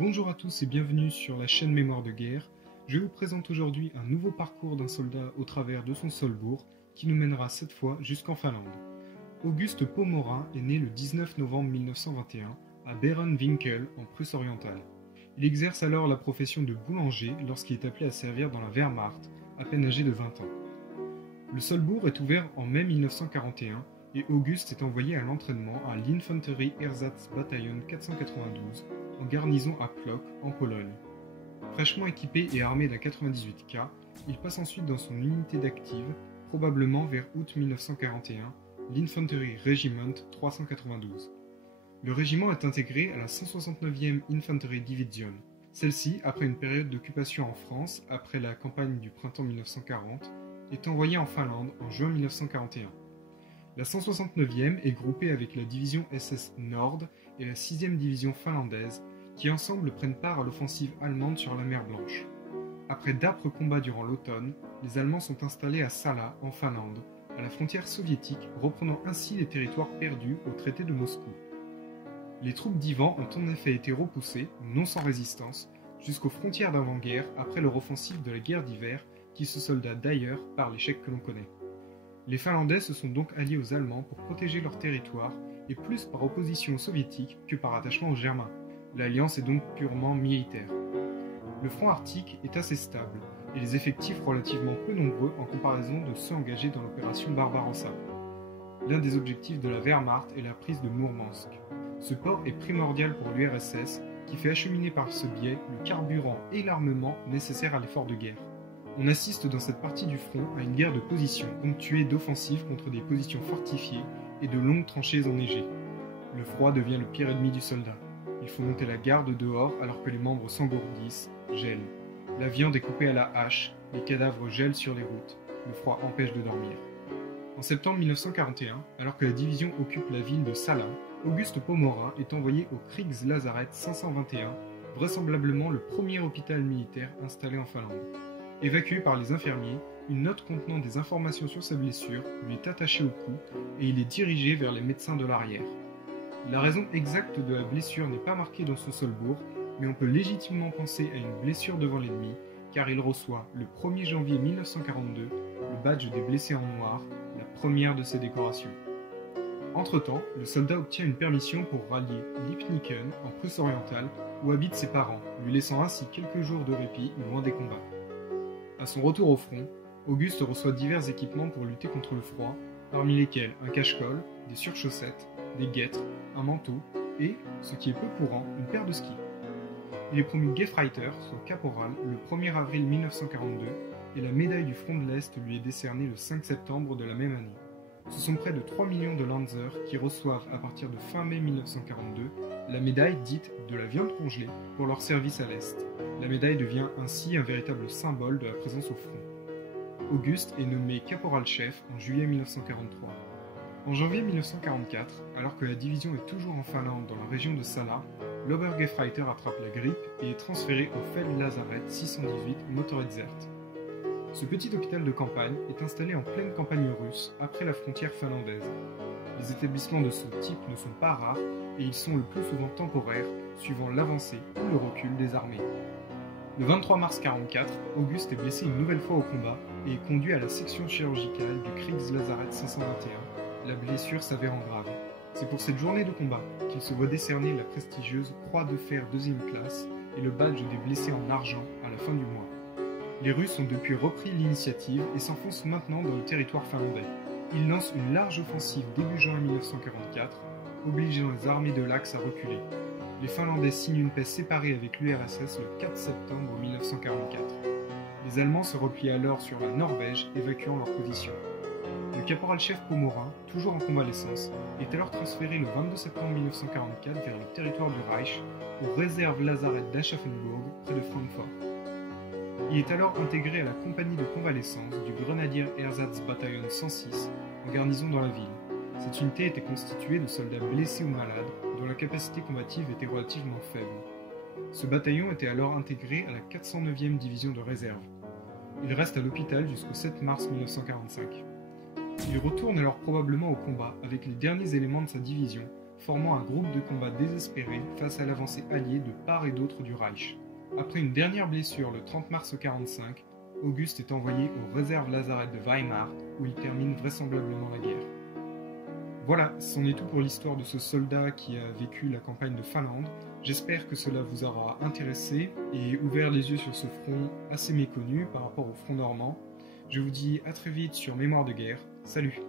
Bonjour à tous et bienvenue sur la chaîne Mémoire de guerre. Je vous présente aujourd'hui un nouveau parcours d'un soldat au travers de son Solbourg qui nous mènera cette fois jusqu'en Finlande. Auguste Pomorin est né le 19 novembre 1921 à Beerenwinkel en Prusse orientale. Il exerce alors la profession de boulanger lorsqu'il est appelé à servir dans la Wehrmacht, à peine âgé de 20 ans. Le Solbourg est ouvert en mai 1941 et Auguste est envoyé à l'entraînement à l'Infanterie Ersatzbataillon 492 en garnison à Płock, en Pologne. Fraîchement équipé et armé d'un 98K, il passe ensuite dans son unité d'active, probablement vers août 1941, l'Infanterie Regiment 392. Le régiment est intégré à la 169e Infanterie Division. Celle-ci, après une période d'occupation en France, après la campagne du printemps 1940, est envoyée en Finlande en juin 1941. La 169e est groupée avec la division SS Nord et la 6e division finlandaise, qui ensemble prennent part à l'offensive allemande sur la mer Blanche. Après d'âpres combats durant l'automne, les Allemands sont installés à Salla, en Finlande, à la frontière soviétique, reprenant ainsi les territoires perdus au traité de Moscou. Les troupes d'Ivan ont en effet été repoussées, non sans résistance, jusqu'aux frontières d'avant-guerre après leur offensive de la guerre d'hiver, qui se solda d'ailleurs par l'échec que l'on connaît. Les Finlandais se sont donc alliés aux Allemands pour protéger leur territoire, et plus par opposition aux Soviétiques que par attachement aux Germains. L'alliance est donc purement militaire. Le front arctique est assez stable, et les effectifs relativement peu nombreux en comparaison de ceux engagés dans l'opération Barbarossa. L'un des objectifs de la Wehrmacht est la prise de Mourmansk. Ce port est primordial pour l'URSS, qui fait acheminer par ce biais le carburant et l'armement nécessaires à l'effort de guerre. On assiste dans cette partie du front à une guerre de position, ponctuée d'offensives contre des positions fortifiées et de longues tranchées enneigées. Le froid devient le pire ennemi du soldat. Il faut monter la garde dehors alors que les membres s'engourdissent, gèlent. La viande est coupée à la hache, les cadavres gèlent sur les routes, le froid empêche de dormir. En septembre 1941, alors que la division occupe la ville de Salla, Auguste Pomorin est envoyé au Kriegslazaret 521, vraisemblablement le premier hôpital militaire installé en Finlande. Évacué par les infirmiers, une note contenant des informations sur sa blessure lui est attachée au cou et il est dirigé vers les médecins de l'arrière. La raison exacte de la blessure n'est pas marquée dans son Solbourg, mais on peut légitimement penser à une blessure devant l'ennemi, car il reçoit le 1er janvier 1942 le badge des blessés en noir, la première de ses décorations. Entre-temps, le soldat obtient une permission pour rallier Lipniken en Prusse orientale, où habitent ses parents, lui laissant ainsi quelques jours de répit loin des combats. À son retour au front, Auguste reçoit divers équipements pour lutter contre le froid, parmi lesquels un cache-col, des surchaussettes, des guêtres, un manteau et, ce qui est peu courant, une paire de skis. Il est promu Gefreiter, soit caporal, le 1er avril 1942 et la médaille du front de l'Est lui est décernée le 5 septembre de la même année. Ce sont près de 3 millions de Lanzer qui reçoivent à partir de fin mai 1942 la médaille dite de la viande congelée pour leur service à l'Est. La médaille devient ainsi un véritable symbole de la présence au front. Auguste est nommé caporal-chef en juillet 1943. En janvier 1944, alors que la division est toujours en Finlande dans la région de Salla, l'Obergefreiter attrape la grippe et est transféré au Feldlazaret 618 Motoredzert. Ce petit hôpital de campagne est installé en pleine campagne russe, après la frontière finlandaise. Les établissements de ce type ne sont pas rares et ils sont le plus souvent temporaires, suivant l'avancée ou le recul des armées. Le 23 mars 1944, Auguste est blessé une nouvelle fois au combat et est conduit à la section chirurgicale du Kriegslazaret 521. La blessure s'avérant grave. C'est pour cette journée de combat qu'il se voit décerner la prestigieuse Croix de fer 2e classe et le badge des blessés en argent à la fin du mois. Les Russes ont depuis repris l'initiative et s'enfoncent maintenant dans le territoire finlandais. Ils lancent une large offensive début juin 1944, obligeant les armées de l'Axe à reculer. Les Finlandais signent une paix séparée avec l'URSS le 4 septembre 1944. Les Allemands se replient alors sur la Norvège, évacuant leur position. Le caporal-chef Pomorin, toujours en convalescence, est alors transféré le 22 septembre 1944 vers le territoire du Reich, aux réserves Lazaret d'Aschaffenbourg, près de Francfort. Il est alors intégré à la compagnie de convalescence du Grenadier Ersatzbataillon 106, en garnison dans la ville. Cette unité était constituée de soldats blessés ou malades, dont la capacité combative était relativement faible. Ce bataillon était alors intégré à la 409e division de réserve. Il reste à l'hôpital jusqu'au 7 mars 1945. Il retourne alors probablement au combat avec les derniers éléments de sa division, formant un groupe de combat désespéré face à l'avancée alliée de part et d'autre du Reich. Après une dernière blessure le 30 mars 1945, Auguste est envoyé aux réserves lazarettes de Weimar, où il termine vraisemblablement la guerre. Voilà, c'en est tout pour l'histoire de ce soldat qui a vécu la campagne de Finlande. J'espère que cela vous aura intéressé et ouvert les yeux sur ce front assez méconnu par rapport au front normand. Je vous dis à très vite sur Mémoire de guerre. Salut!